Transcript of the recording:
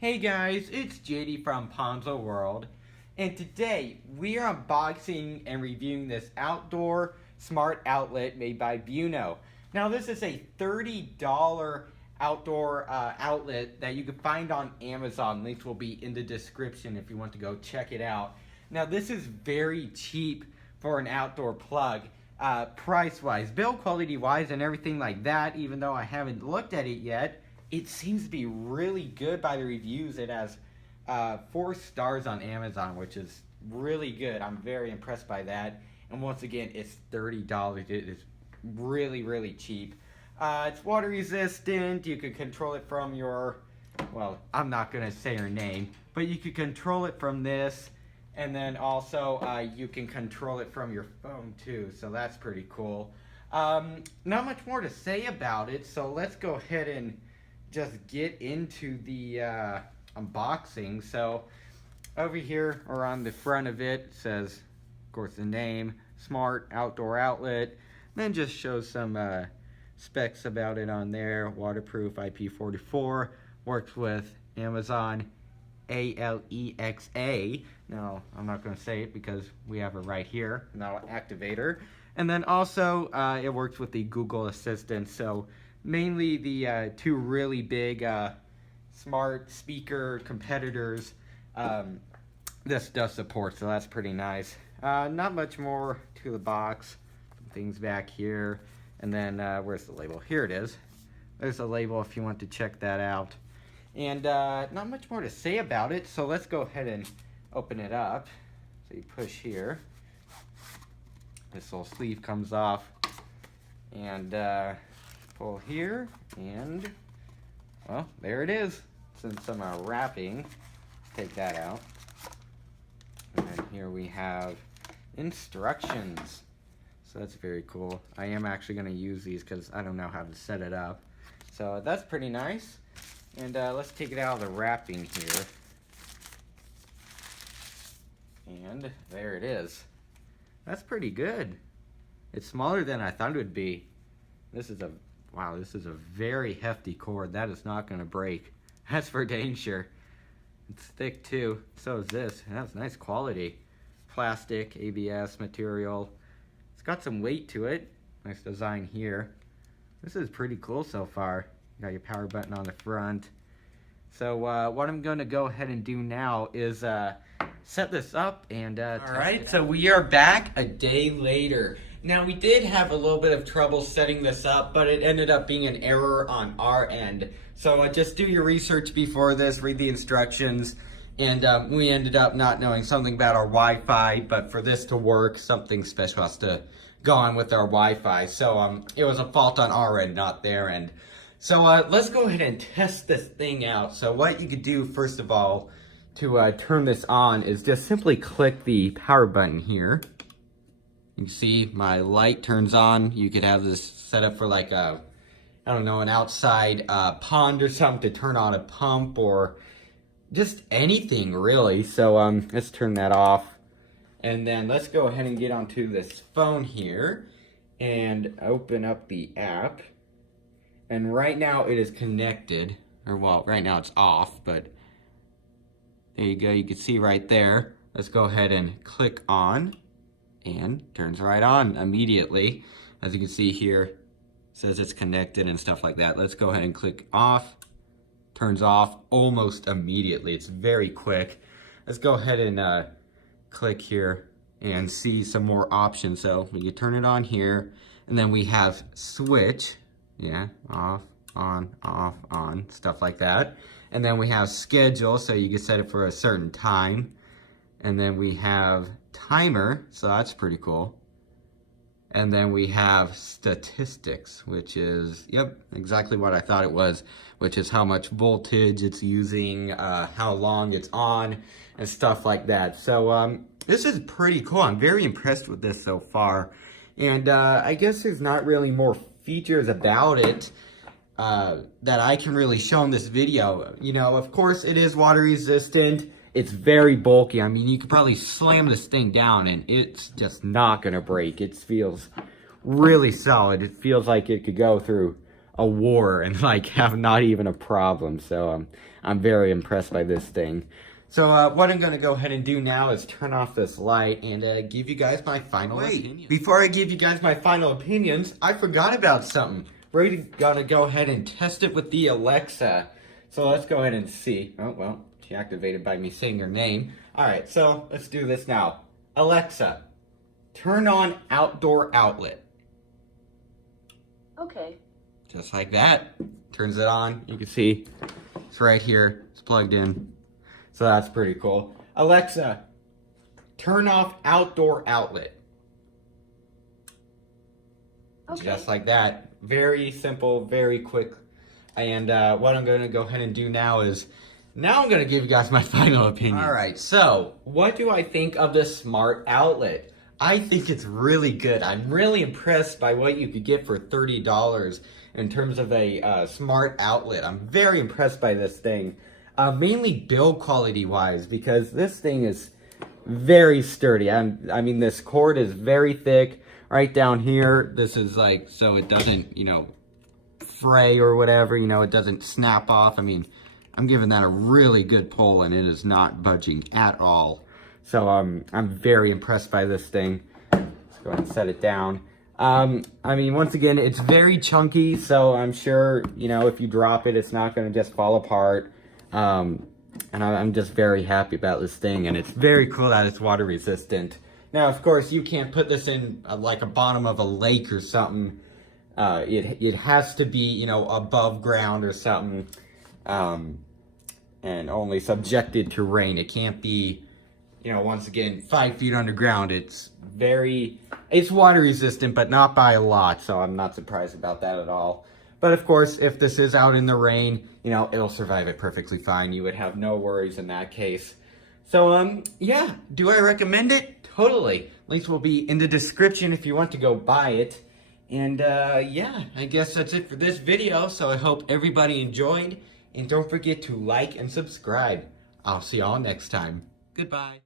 Hey guys, it's JD from Ponzo World, and today we are unboxing and reviewing this outdoor smart outlet made by Benuo. Now this is a $30 outdoor outlet that you can find on Amazon. Links will be in the description if you want to go check it out. Now this is very cheap for an outdoor plug, price-wise, build quality-wise, and everything like that. Even though I haven't looked at it yet, it seems to be really good by the reviews. It has 4 stars on Amazon, which is really good. I'm very impressed by that. And once again, it's $30. It is really, really cheap. It's water resistant. You can control it from your, well, I'm not going to say her name, but you can control it from this. And then also you can control it from your phone too. So that's pretty cool. Not much more to say about it. So let's go ahead and just get into the unboxing. So over here, or on the front of it, says, of course, the name, Smart Outdoor Outlet. Then just shows some specs about it on there. Waterproof, IP44, works with Amazon Alexa. No, I'm not going to say it because we have it right here, now activator. And then also it works with the Google Assistant. So mainly the 2 really big smart speaker competitors this does support, so that's pretty nice. Not much more to the box. Some things back here, and then where's the label? Here it is. There's the label if you want to check that out. And not much more to say about it, so let's go ahead and open it up. So you push here, this little sleeve comes off, and pull here, and well, there it is. Since some wrapping, take that out. And then here we have instructions. So that's very cool. I am actually going to use these because I don't know how to set it up. So that's pretty nice. And let's take it out of the wrapping here. And there it is. That's pretty good. It's smaller than I thought it would be. This is a wow, this is a very hefty cord. That is not going to break. That's for dang sure. It's thick too. So is this. It has nice quality. Plastic, ABS material. It's got some weight to it. Nice design here. This is pretty cool so far. You got your power button on the front. So what I'm going to go ahead and do now is set this up and Alright, so we are back a day later. Now we did have a little bit of trouble setting this up, but it ended up being an error on our end. So just do your research before this, read the instructions, and we ended up not knowing something about our Wi-Fi, but for this to work, something special has to go on with our Wi-Fi. So it was a fault on our end, not their end. So let's go ahead and test this thing out. So what you could do, first of all, to turn this on is just simply click the power button here. You can see my light turns on. You could have this set up for like a, I don't know, an outside pond or something to turn on a pump or just anything really. So let's turn that off. And then let's go ahead and get onto this phone here and open up the app. And right now it is connected, or well, right now it's off, but there you go. You can see right there. Let's go ahead and click on. And turns right on immediately. As you can see here, it says it's connected and stuff like that. Let's go ahead and click off. Turns off almost immediately. It's very quick. Let's go ahead and click here and see some more options. So we can turn it on here, and then we have switch, yeah, off, on, stuff like that. And then we have schedule, so you can set it for a certain time. And then we have timer, so that's pretty cool. And then we have statistics, which is, yep, exactly what I thought it was, which is how much voltage it's using, how long it's on, and stuff like that. So this is pretty cool. I'm very impressed with this so far. And I guess there's not really more features about it that I can really show in this video. You know, of course it is water resistant. It's very bulky. I mean, you could probably slam this thing down and it's just not gonna break. It feels really solid. It feels like it could go through a war and like have not even a problem. So I'm very impressed by this thing. So what I'm gonna go ahead and do now is turn off this light and give you guys my final opinions. Before I give you guys my final opinions, I forgot about something. We're gonna go ahead and test it with the Alexa. So let's go ahead and see. Oh, well, she activated by me saying her name. All right, so let's do this now. Alexa, turn on outdoor outlet. Okay. Just like that. Turns it on. You can see it's right here. It's plugged in. So that's pretty cool. Alexa, turn off outdoor outlet. Okay. Just like that. Very simple, very quick. And what I'm going to go ahead and do now is, now I'm going to give you guys my final opinion. All right, so what do I think of this smart outlet? I think it's really good. I'm really impressed by what you could get for $30 in terms of a smart outlet. I'm very impressed by this thing. Mainly build quality wise, because this thing is very sturdy. I mean, this cord is very thick. Right down here, this is like, so it doesn't, you know, fray or whatever, you know, it doesn't snap off. I mean, I'm giving that a really good pull and it is not budging at all. So I'm very impressed by this thing. Let's go ahead and set it down. I mean, once again, it's very chunky, so I'm sure, you know, if you drop it, it's not going to just fall apart. And I'm just very happy about this thing, and it's very cool that it's water resistant. Now, of course, you can't put this in like a bottom of a lake or something. It has to be, you know, above ground or something, and only subjected to rain. It can't be, you know, once again, 5 feet underground. It's water resistant, but not by a lot, so I'm not surprised about that at all. But of course, if this is out in the rain, you know, it'll survive it perfectly fine. You would have no worries in that case. So, yeah, do I recommend it? Totally. Links will be in the description if you want to go buy it. And, yeah, I guess that's it for this video. So I hope everybody enjoyed. And don't forget to like and subscribe. I'll see y'all next time. Goodbye.